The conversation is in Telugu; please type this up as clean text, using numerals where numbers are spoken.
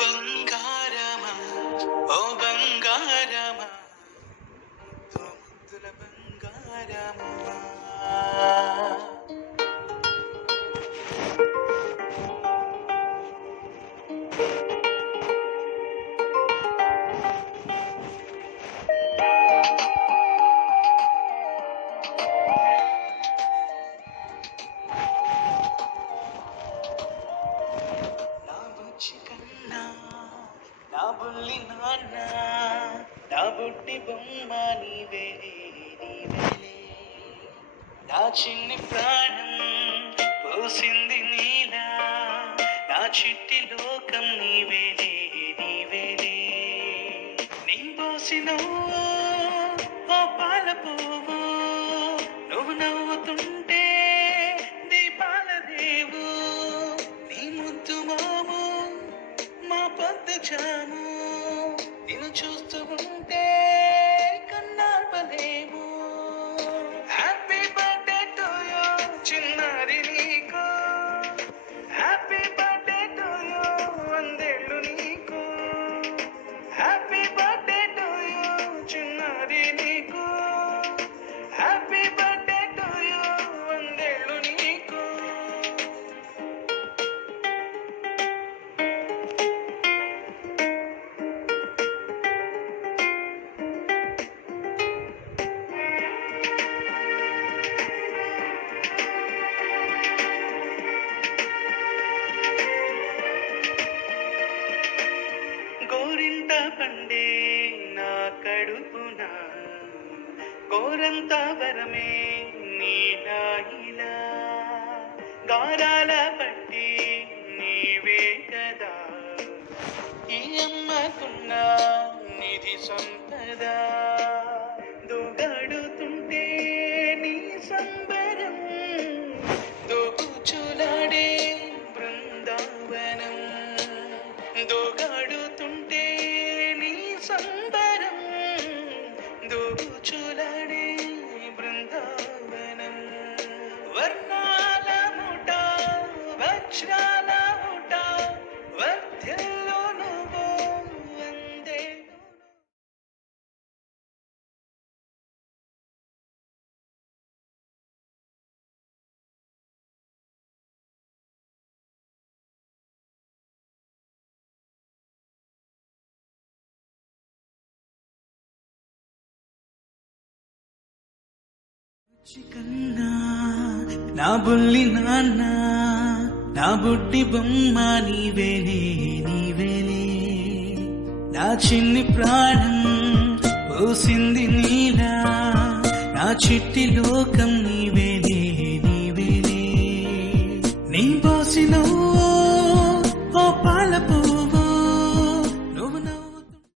బంగారమా ఓ బంగారమా ముద్దుల బంగారమా నా బుల్లి నాన్న నా బుట్టి బొమ్మ నీవేలే నీవేలే నా చిన్ని ప్రాణం పోసింది నీలా నా చిట్టి లోకం నీవేలే నీవేలే నీ పోసిన ఓ పాల పువ్వు నువ్వు నవ్వుతుంటే దీపాల రేవు నీ ముద్దు మాము మా పొద్దు జాము నిన్ను చూస్తూ ఉంటే కన్నాపలేము హ్యాపీ బర్త్డే టు యూ చిన్నారి నీకు హ్యాపీ బర్త్డే టు యూ వందేళ్ళు నీకు హ్యాపీ బర్త్డే టు యూ చిన్నారి నీకు హ్యాపీ బర్త్డే టు యూ వందేళ్ళు నీకు గోరింట పండే నా కడుపున గోరంత వరమే నీలా ఇలా గారాల పట్టి నీవే కదా ఈ అమ్మకున్న నిధి సంపద దూగాడుతుంటే నీ సంబరం దూకుచులాడే బృందావనం దూగాడుతుంటే నీ సంబరం దూచులాడే బృందావనం వర్ణాల ముఠ వజ్రాల ముఠ వర్ధిల్లు నువ్వు వందేళ్ళు చికన్నా నా బుల్లి నాన్న నా బుట్టి బొమ్మ నీవేలే నీవేలే నా చిన్ని ప్రాణం పోసింది నీలా నా చిట్టి లోకం నీవేలే నీవేలే నీ పోసిన